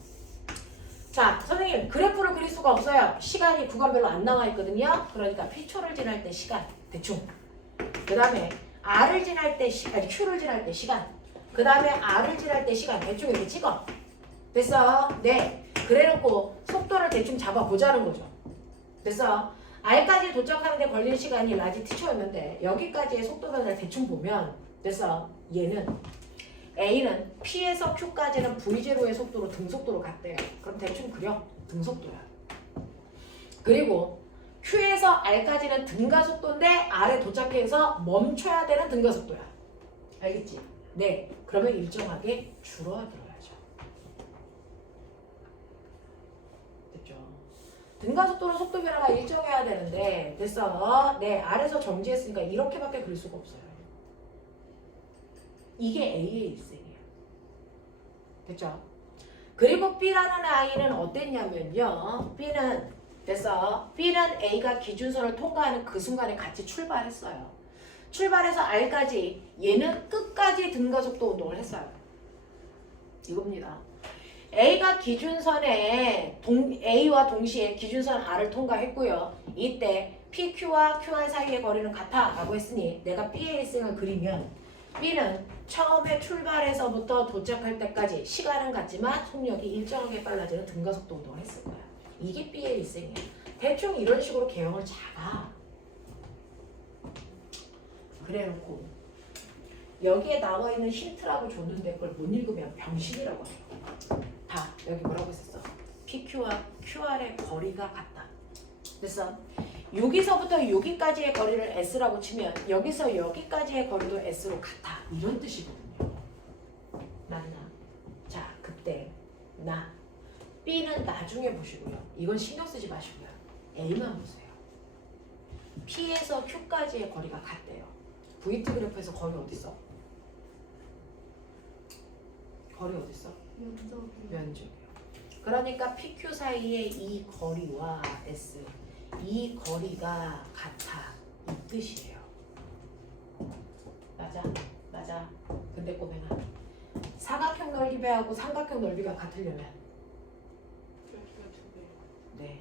자, 선생님 그래프를 그릴 수가 없어요. 시간이 구간별로 안 나와 있거든요. 그러니까 P초를 지날 때 시간 대충 그 다음에 R을 지날 때 시간, Q를 지날 때 시간 그 다음에 R을 지날 때 시간 대충 이렇게 찍어. 됐어? 네. 그래놓고 속도를 대충 잡아보자는 거죠. 됐어? R까지 도착하는데 걸리는 시간이 라지 T초였는데 여기까지의 속도 변화를 대충 보면 됐어? 얘는 A는 P에서 Q까지는 V0의 속도로 등속도로 갔대요. 그럼 대충 그려. 등속도야. 그리고 Q에서 R까지는 등가속도인데 R에 도착해서 멈춰야 되는 등가속도야. 알겠지? 네. 그러면 일정하게 줄어들어야죠. 됐죠? 등가속도로 속도 변화가 일정해야 되는데 됐어? 네. R에서 정지했으니까 이렇게밖에 그릴 수가 없어요. 이게 A의 일생이에요. 됐죠? 그리고 B라는 아이는 어땠냐면요. B는 됐어? B는 A가 기준선을 통과하는 그 순간에 같이 출발했어요. 출발해서 R까지 얘는 끝까지 등가속도 운동을 했어요. 이겁니다. A가 기준선에 A와 동시에 기준선 R을 통과했고요. 이때 PQ와 QR 사이의 거리는 같아 라고 했으니 내가 B의 일생을 그리면 B는 처음에 출발해서부터 도착할 때까지 시간은 같지만 속력이 일정하게 빨라지는 등가속도 운동을 했을 거야. 이게 B의 일생이야. 대충 이런 식으로 개형을 잡아. 그래놓고 여기에 나와 있는 힌트라고 줬는데 그걸 못 읽으면 병신이라고 해요. 봐, 여기 뭐라고 했었어? PQ와 QR의 거리가 같다. 됐어? 여기서부터 여기까지의 거리를 S라고 치면 여기서 여기까지의 거리도 S로 같아. 이런 뜻이거든요. 맞나? 자, 그때 나 B는 나중에 보시고요. 이건 신경 쓰지 마시고요. A만 보세요. P에서 Q까지의 거리가 같대요. VT 그래프에서 거리 어디 있어? 거리 어디 있어? 면적이요. 그러니까 PQ 사이의 이 거리와 S, 이 거리가 같아. 이 뜻이에요. 맞아? 맞아. 근데 꼬맹아, 사각형 넓이하고 삼각형 넓이가 같으려면 네,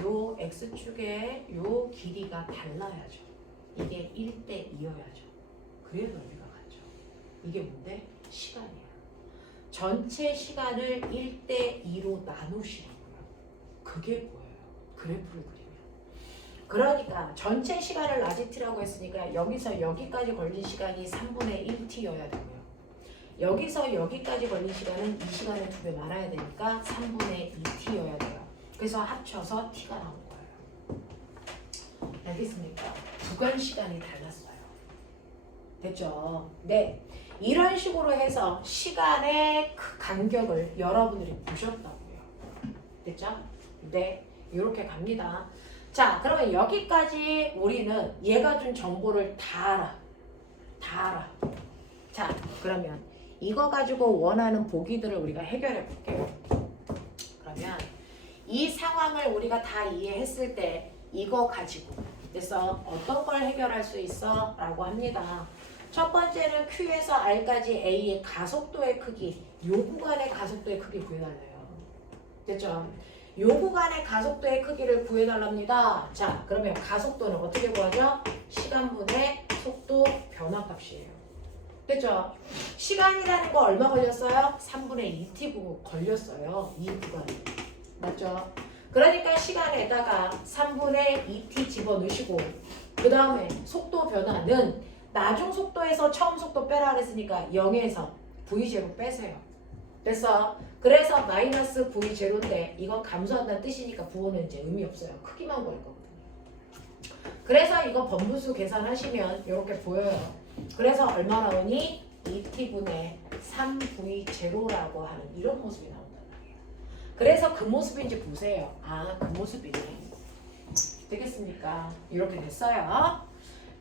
요 X축의 요 길이가 달라야죠. 이게 1대 2여야죠. 그래야 넓이가 같죠. 이게 뭔데? 시간이야. 전체 시간을 1대 2로 나누시라고요. 그게 보여요. 그래프를 그리면. 그러니까 전체 시간을 라지트라고 했으니까 여기서 여기까지 걸린 시간이 3분의 1t여야 되고요. 여기서 여기까지 걸린 시간은 이 시간의 2배 많아야 되니까 3분의 2t여야 돼요. 그래서 합쳐서 t가 나온 거예요. 알겠습니까? 구간 시간이 달랐어요. 됐죠? 네. 이런 식으로 해서 시간의 그 간격을 여러분들이 보셨다고요. 됐죠? 네. 이렇게 갑니다. 자, 그러면 여기까지 우리는 얘가 준 정보를 다 알아. 다 알아. 자, 그러면 이거 가지고 원하는 보기들을 우리가 해결해 볼게요. 그러면 이 상황을 우리가 다 이해했을 때 이거 가지고 그래서 어떤 걸 해결할 수 있어? 라고 합니다. 첫 번째는 Q에서 R까지 A의 가속도의 크기, 요 구간의 가속도의 크기 구해달래요. 됐죠? 요 구간의 가속도의 크기를 구해달랍니다. 자, 그러면 가속도는 어떻게 구하죠? 시간분의 속도 변화값이에요. 됐죠? 시간이라는 거 얼마 걸렸어요? 3분의 2t 걸렸어요. 이 구간에. 맞죠? 그러니까 시간에다가 3분의 2t 집어넣으시고 그 다음에 속도 변화는 나중 속도에서 처음 속도 빼라 그랬으니까 0에서 v0 빼세요. 됐어? 그래서 마이너스 v0인데 이건 감소한다는 뜻이니까 부호는 이제 의미 없어요. 크기만 구할 거거든요. 그래서 이거 번분수 계산하시면 이렇게 보여요. 그래서 얼마 나오니? 2t분의 3v0라고 하는 이런 모습이 나온단 말이에요. 그래서 그 모습인지 보세요. 아, 그 모습이네. 되겠습니까? 이렇게 됐어요.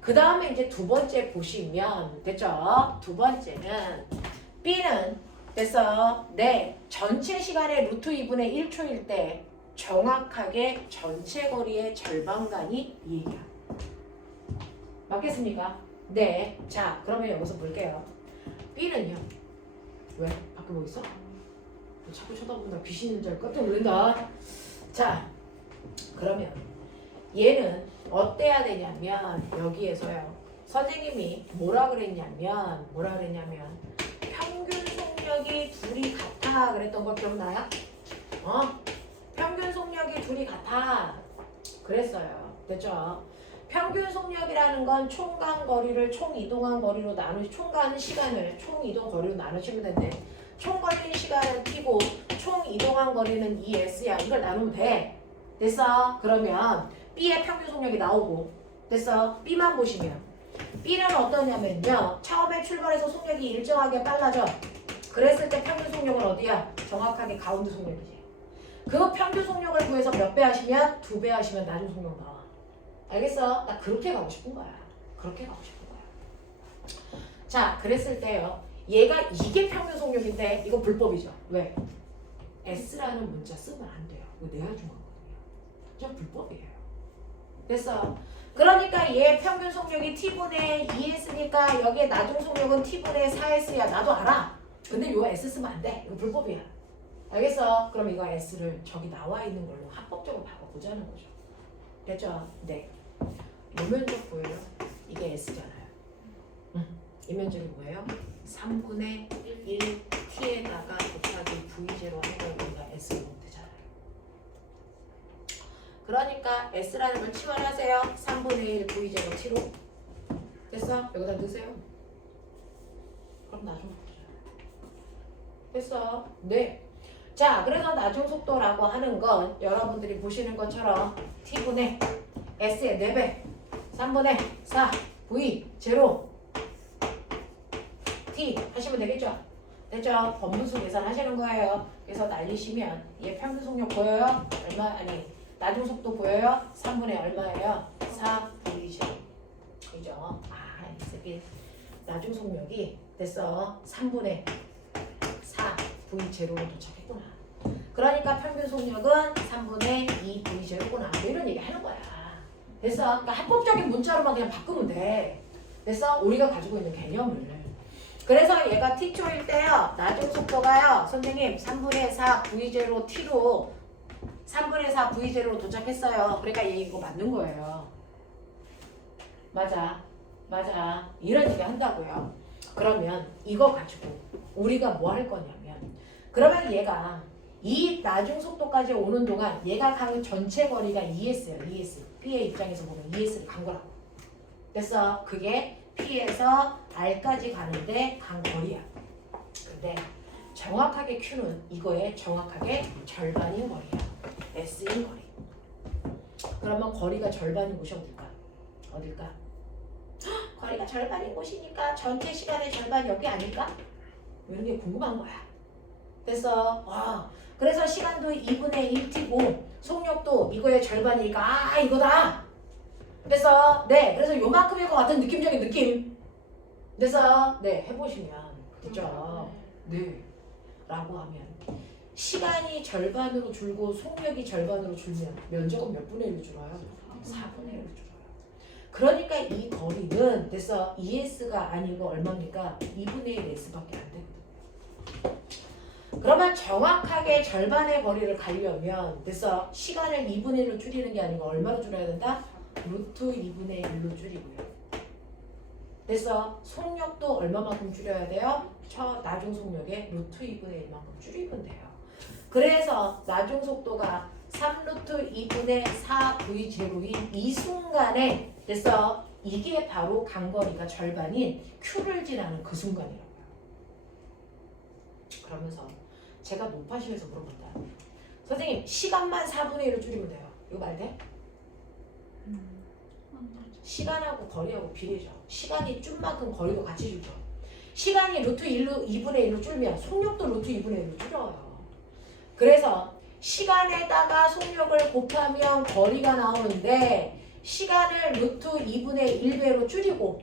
그 다음에 이제 두 번째 보시면 됐죠? 두 번째는 B는 됐어. 네, 전체 시간의 루트 2분의 1초일 때 정확하게 전체 거리의 절반간이 이 얘기야. 맞겠습니까? 네. 자, 그러면 여기서 볼게요. B는요. 왜? 밖에 뭐 있어? 자꾸 쳐다본다. 귀신 있는 줄 알고 깜짝 놀란다. 자, 그러면 얘는 어때야 되냐면 여기에서요. 선생님이 뭐라 그랬냐면 평균 속력이 둘이 같아 그랬던 거 기억나요? 평균 속력이 둘이 같아 그랬어요. 됐죠? 평균 속력이라는 건 총 간 거리를 총 이동한 거리로 총 가는 시간을 총 이동 거리로 나누시면 되는데 총 걸린 시간은 t고 총 이동한 거리는 2s야. 이걸 나누면 돼. 됐어? 그러면 B의 평균 속력이 나오고 됐어? B만 보시면 B는 어떠냐면요. 처음에 출발해서 속력이 일정하게 빨라져. 그랬을 때 평균 속력은 어디야? 정확하게 가운데 속력이지. 그 평균 속력을 구해서 몇 배 하시면 2배 하시면 나중 속력 나와. 알겠어? 나 그렇게 가고 싶은 거야. 그렇게 가고 싶은 거야. 자, 그랬을 때요. 얘가 이게 평균 속력인데 이거 불법이죠. 왜? S라는 문자 쓰면 안 돼요. 이거 내야 중요하거든요. 저 불법이에요. 됐어? 그러니까 얘 평균 속력이 t분의 2s니까 여기에 나중 속력은 t분의 4s야. 나도 알아. 근데 이거 s 쓰면 안 돼. 이거 불법이야. 알겠어? 그럼 이거 s를 저기 나와 있는 걸로 합법적으로 바꿔보자는 거죠. 됐죠? 네. 이 면적 보여요? 이게 s잖아요. 이 면적이 뭐예요? 3분의 1t에다가 곱하기 v0 한 걸 우리가 s로 되잖아요. 그러니까 s라는 걸 치환하세요. 3분의 1 v0 t로. 됐어? 됐어? 여기다 넣으세요. 그럼 나중 보자. 됐어? 네. 자, 그래서 나중속도라고 하는 건 여러분들이 보시는 것처럼 t분의 s의 4배 3분의 4 v 제로 t 하시면 되겠죠? 됐죠? 번분수 계산하시는 거예요. 그래서 날리시면 얘 평균 속력 보여요? 얼마? 아니 나중속도 보여요? 3분의 얼마예요? 4 v 제로. 그죠? 아, 이 새끼 나중속력이 됐어. 3분의 4 v 제로로 도착했구나. 그러니까 평균 속력은 3분의 2 v 제로구나. 이런 얘기 하는 거야. 됐어? 그러니까 합법적인 문자로만 그냥 바꾸면 돼. 됐어? 우리가 가지고 있는 개념을. 그래서 얘가 t초일 때요. 나중 속도가요. 선생님 3분의 4 v 제로 t로 3분의 4 v 제로로 도착했어요. 그러니까 얘 이거 맞는 거예요. 맞아. 맞아. 이런 얘기 한다고요. 그러면 이거 가지고 우리가 뭐 할 거냐면 그러면 얘가 이 나중 속도까지 오는 동안 얘가 간 전체 거리가 ES예요. ES. P의 입장에서 보면 ES를 간 거라고. 그래서 그게 P에서 R까지 가는데 간 거리야. 근데 정확하게 Q는 이거의 정확하게 절반인 거리야. S인 거리. 그러면 거리가 절반인 곳이 어딜까? 어딜까? 헉, 거리가 절반인 곳이니까 전체 시간의 절반이 여기 아닐까? 이런 게 궁금한 거야. 됐어. 그래서 시간도 2분의 1t고 속력도 이거의 절반이니까 이거다. 그래서 네, 그래서 요만큼일 것 같은 느낌적인 느낌. 그래서 네, 해보시면 됐죠. 네, 라고 하면 시간이 절반으로 줄고 속력이 절반으로 줄면 면적은 몇 분의 1로 줄어요? 4분의 1로 줄어요. 그러니까 이 거리는 됐어. ES가 아니고 얼마입니까? 2분의 1 S밖에 안 되거든요. 그러면 정확하게 절반의 거리를 가려면 됐어. 시간을 2분의 1로 줄이는 게 아니고 얼마로 줄여야 된다? 루트 2분의 1로 줄이고요. 됐어. 속력도 얼마만큼 줄여야 돼요? 나중 속력의 루트 2분의 1만큼 줄이면 돼요. 그래서 나중 속도가 3루트 2분의 4v 제로인 이 순간에 됐어. 이게 바로 간거리가 절반인 Q를 지나는 그 순간이라고요. 그러면서 제가 높아심에서 물어본다. 선생님 시간만 4분의 1로 줄이면 돼요. 이거 말 돼? 시간하고 거리하고 비례죠. 시간이 줄 만큼 거리도 같이 줄죠. 시간이 루트 2분의 1로 줄면 속력도 루트 2분의 1로 줄여요. 그래서 시간에다가 속력을 곱하면 거리가 나오는데 시간을 루트 2분의 1배로 줄이고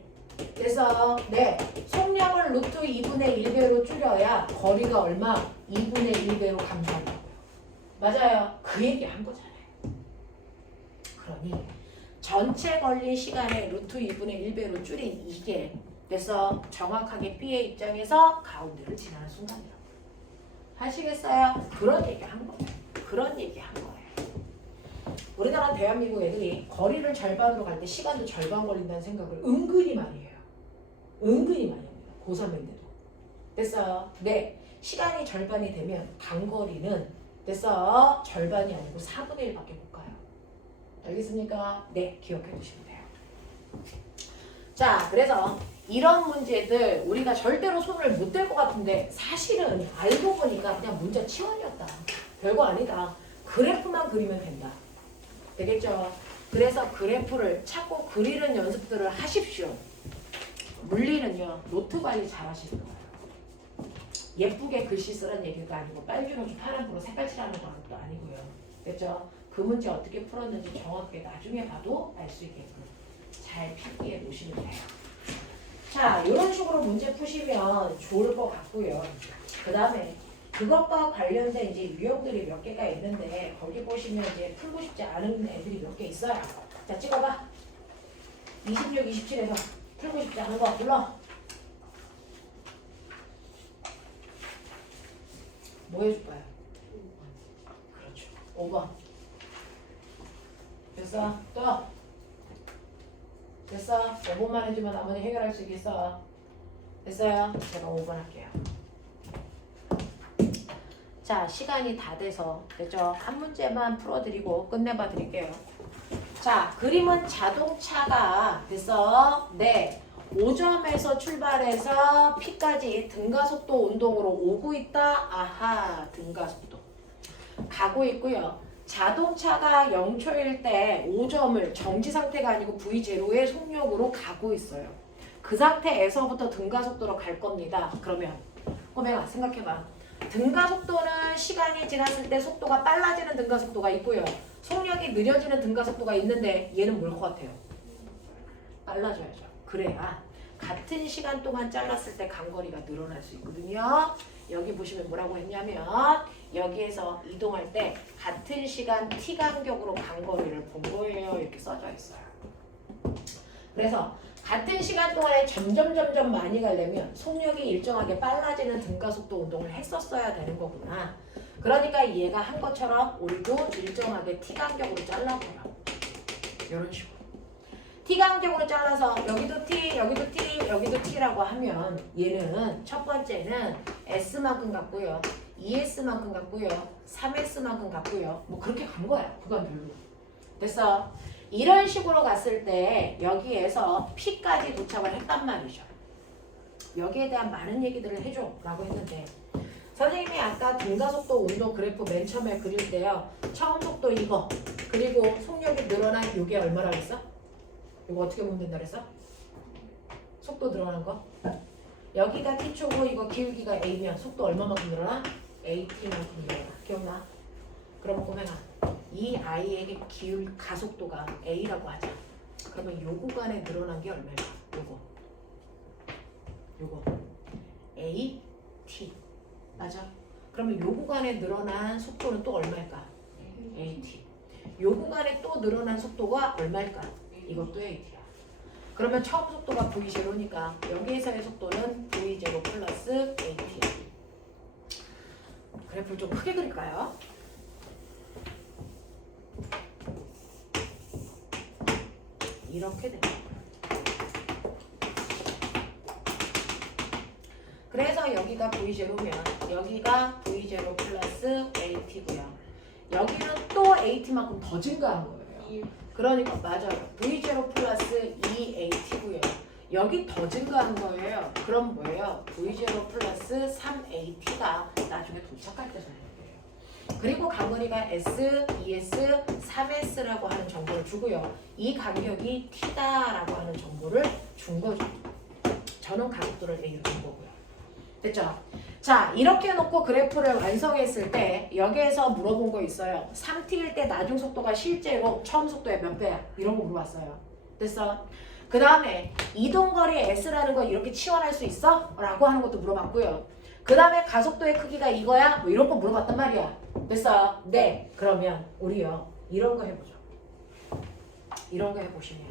그래서 네, 속력을 루트 2분의 1배로 줄여야 거리가 얼마? 2분의 1배로 감소한다고요. 맞아요. 그 얘기 한 거잖아요. 그러니 전체 걸린 시간의 루트 2분의 1배로 줄인 이게 그래서 정확하게 B의 입장에서 가운데를 지나는 순간이라고. 하시겠어요? 그런 얘기 한 거예요. 그런 얘기 한 거예요. 우리나라 대한민국 애들이 거리를 절반으로 갈 때 시간도 절반 걸린다는 생각을 은근히 많이 해요. 은근히 많이 합니다. 고3인데도. 됐어요? 네. 시간이 절반이 되면 간거리는 됐어. 절반이 아니고 4분의 1밖에 못 가요. 알겠습니까? 네. 기억해 두시면 돼요. 자, 그래서 이런 문제들 우리가 절대로 손을 못 댈 것 같은데 사실은 알고 보니까 그냥 문자 치원이었다. 별거 아니다. 그래프만 그리면 된다. 되겠죠? 그래서 그래프를 찾고 그리는 연습들을 하십시오. 물리는요. 노트 관리 잘 하시는 거예요. 예쁘게 글씨 쓰라는 얘기가 아니고 빨주노 파란불로 색깔 칠하는 것도 아니고요. 됐죠? 그 문제 어떻게 풀었는지 정확하게 나중에 봐도 알 수 있게끔 잘 필기해 놓으시면 돼요. 자, 이런 식으로 문제 푸시면 좋을 것 같고요. 그 다음에 그것과 관련된 이제 유형들이 몇 개가 있는데 거기 보시면 이제 풀고 싶지 않은 애들이 몇 개 있어요. 자, 찍어봐. 26, 27에서 풀고 싶지 않은 거 불러. 뭐 해줄 거야? 그렇죠. 5번. 됐어? 또. 됐어? 5번만 해주면 나머지 해결할 수 있겠어. 됐어요? 제가 5번 할게요. 자, 시간이 다 돼서 됐죠? 한 문제만 풀어드리고 끝내봐 드릴게요. 자, 그림은 자동차가 됐어? 네. 5점에서 출발해서 P까지 등가속도 운동으로 오고 있다. 아하, 등가속도 가고 있고요. 자동차가 0초일 때 5점을 정지 상태가 아니고 V0의 속력으로 가고 있어요. 그 상태에서부터 등가속도로 갈 겁니다. 그러면 꼬맹아 생각해봐. 등가속도는 시간이 지났을 때 속도가 빨라지는 등가속도가 있고요. 속력이 느려지는 등가속도가 있는데 얘는 뭘 것 같아요? 빨라져야죠. 그래야 같은 시간 동안 잘랐을 때 간거리가 늘어날 수 있거든요. 여기 보시면 뭐라고 했냐면 여기에서 이동할 때 같은 시간 t 간격으로 간거리를 본 거예요. 이렇게 써져 있어요. 그래서 같은 시간 동안에 점점 많이 가려면 속력이 일정하게 빨라지는 등가속도 운동을 했었어야 되는 거구나. 그러니까 얘가 한 것처럼 우리도 일정하게 t 간격으로 잘라버려. 이런 식으로. t 간격으로 잘라서 여기도 t, 여기도 t, 여기도 t라고 하면 얘는 첫 번째는 s만큼 같고요. 2s만큼 같고요. 3s만큼 같고요. 뭐 그렇게 간 거야. 구간별로. 됐어? 이런 식으로 갔을 때 여기에서 P까지 도착을 했단 말이죠. 여기에 대한 많은 얘기들을 해줘 라고 했는데 선생님이 아까 등가속도 운동 그래프 맨 처음에 그릴 때요. 처음 속도 이거 그리고 속력이 늘어난 이게 얼마라고 했어? 이거 어떻게 보면 된다 그랬어? 속도 늘어난 거? 여기가 t초고 이거 기울기가 a면 속도 얼마만큼 늘어나? at만큼 늘어나. 기억나? 그럼 꼬맹아 이 아이에게 가속도가 a라고 하자. 그러면 요 구간에 늘어난 게 얼마일까? 요거 a, t 맞아? 그러면 요 구간에 늘어난 속도는 또 얼마일까? at. 요 구간에 또 늘어난 속도가 얼마일까? 이것도 at야. 그러면 처음 속도가 v0니까 여기에서의 속도는 v0 플러스 at야. 그래프를 좀 크게 그릴까요? 이렇게 됩니다. 그래서 여기가 V0면 여기가 V0 플러스 AT고요. 여기는 또 AT만큼 더 증가한 거예요. 그러니까 맞아요. V0 플러스 2AT고요. 여기 더 증가한 거예요. 그럼 뭐예요? V0 플러스 3AT가 나중에 도착할 때 되는 거예요. 그리고 간거리가 S, 2S, 3S라고 하는 정보를 주고요. 이 간격이 T다라고 하는 정보를 준 거죠. 저는 가속도를 A로 준 거고요. 됐죠? 자, 이렇게 놓고 그래프를 완성했을 때 여기에서 물어본 거 있어요. 3T일 때 나중 속도가 실제로 처음 속도의 몇 배야? 이런 거 물어봤어요. 됐어? 그 다음에 이동거리 S라는 거 이렇게 치환할 수 있어? 라고 하는 것도 물어봤고요. 그 다음에 가속도의 크기가 이거야? 뭐 이런 거 물어봤단 말이야. 됐어? 네. 그러면 우리요. 이런 거 해보죠. 이런 거 해보시면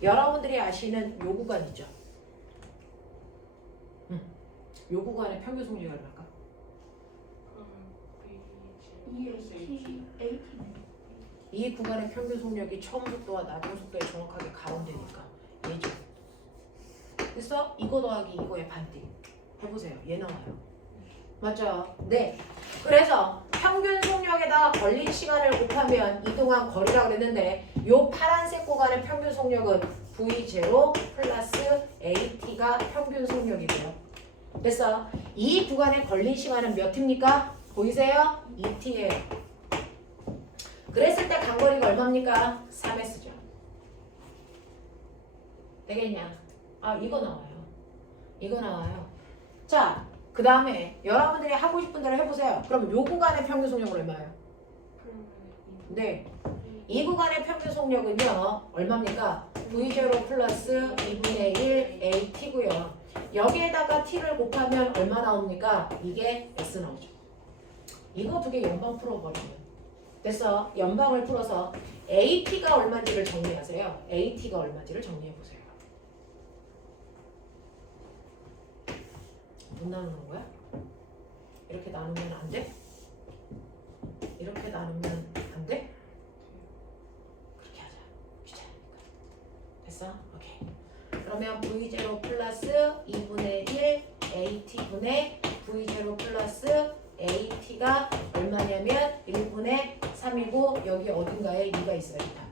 여러분들이 아시는 요 구간 있죠? 요 구간의 평균 속력이 얼마일까? 이 구간의 평균 속력이 처음 속도와 나중 속도에 정확하게 가운데니까 얘죠. 됐어? 이거 더하기 이거의 반띵 해보세요. 얘 나와요. 맞죠? 네. 그래서 평균 속력에다가 걸린 시간을 곱하면 이동한 거리라고 그랬는데 요 파란색 구간의 평균 속력은 V0 플러스 AT가 평균 속력이고요. 됐어? 이 구간에 걸린 시간은 몇 T입니까? 보이세요? 2T예요. 그랬을 때 간거리가 얼마입니까? 3S죠. 되겠냐? 아, 이거 나와요. 이거 나와요. 자, 그 다음에 여러분들이 하고 싶은 대로 해보세요. 그럼 요 구간의 평균 속력은 얼마예요? 네. 이 구간의 평균 속력은요. 얼마입니까? V0 플러스 2분의 1 AT고요. 여기에다가 T를 곱하면 얼마 나옵니까? 이게 S 나오죠. 이거 두 개 연방 풀어버리면 됐어. 연방을 풀어서 AT가 얼마인지를 정리하세요. AT가 얼마인지를 정리해보세요. 못 나누는 거야? 이렇게 나누면 안 돼? 이렇게 나누면 안 돼? 그렇게 하자. 귀찮으니까. 됐어? 오케이. 그러면 V0 플러스 2분의 1 AT분의 V0 플러스 AT가 얼마냐면 1분의 3이고 여기 어딘가에 2가 있어야 된다.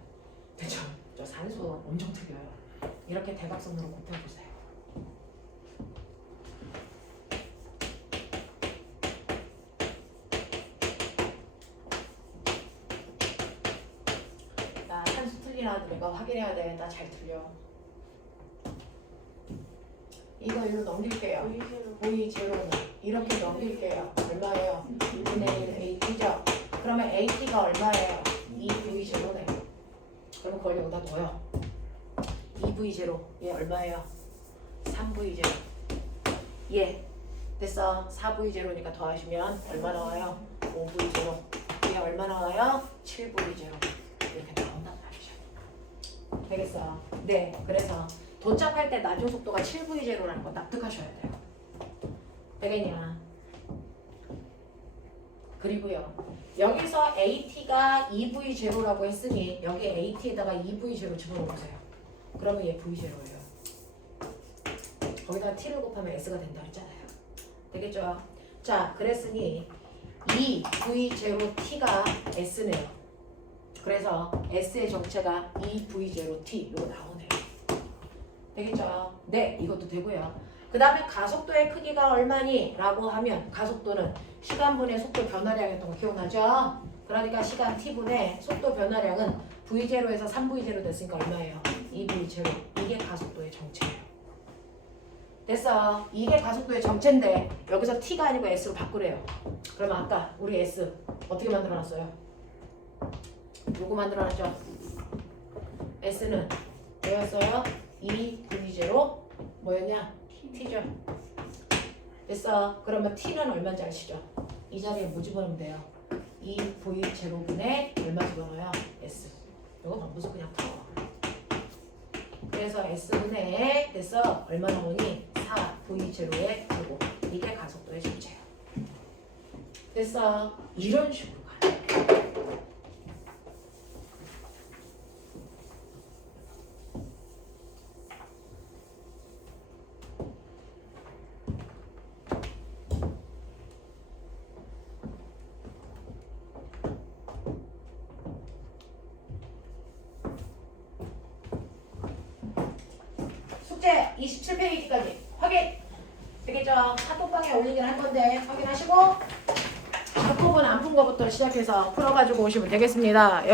그쵸? 저 산소 엄청 특이해요. 이렇게 대각선으로 곱해보세요. 나 산수 틀리나 내가 확인해야 돼. 나 잘 틀려. 이거 일로 넘길게요. V0는 이렇게 넘길게요. 얼마예요? 2분의 1 AT죠? 그러면 AT가 얼마예요? 2V0네요. 그럼 그걸 여기다 넣어요. 2V0 얘 얼마예요? 3V0 얘 됐어. 4V0니까 더하시면 얼마 나와요? 5V0 얘 얼마 나와요? 7V0 이렇게 나온단 말이죠. 되겠어? 네. 그래서 도착할 때 나중 속도가 7V0라는 거 납득하셔야 돼요. 되겠냐? 그리고요. 여기서 AT가 2V0라고 했으니 여기 AT에다가 2V0 집어넣으세요. 그러면 얘 V0예요. 거기다가 T를 곱하면 S가 된다 했잖아요. 되겠죠? 자, 그랬으니 2V0T가 S네요. 그래서 S의 정체가 2V0T 이거 나오네요. 되겠죠? 네, 이것도 되고요. 그 다음에 가속도의 크기가 얼마니? 라고 하면 가속도는 시간분의 속도 변화량이었던 거 기억나죠? 그러니까 시간 t분의 속도 변화량은 v0에서 3v0 됐으니까 얼마예요? 2v0. 이게 가속도의 정체예요. 됐어. 이게 가속도의 정체인데 여기서 t가 아니고 s로 바꾸래요. 그러면 아까 우리 s 어떻게 만들어놨어요? 요거 만들어놨죠? s는 뭐였어요? 2v0 뭐였냐? t죠. 됐어. 그러면 t는 얼마인지 아시죠? 이 자리에 뭐 집어넣으면 돼요? 2v0분의 얼마 집어넣어요? s. 이거 넘겨서 그냥 풀어. 그래서 s분의 됐어. 얼마 나오니? 4v0의 제곱. 이게 가속도의 정체예요. 됐어. 이런 식으로 가는 거예요. 숙제 27페이지까지 확인! 되겠죠? 카톡방에 올리긴 할 건데 확인하시고 그 부분 안 푼 거부터 시작해서 풀어가지고 오시면 되겠습니다.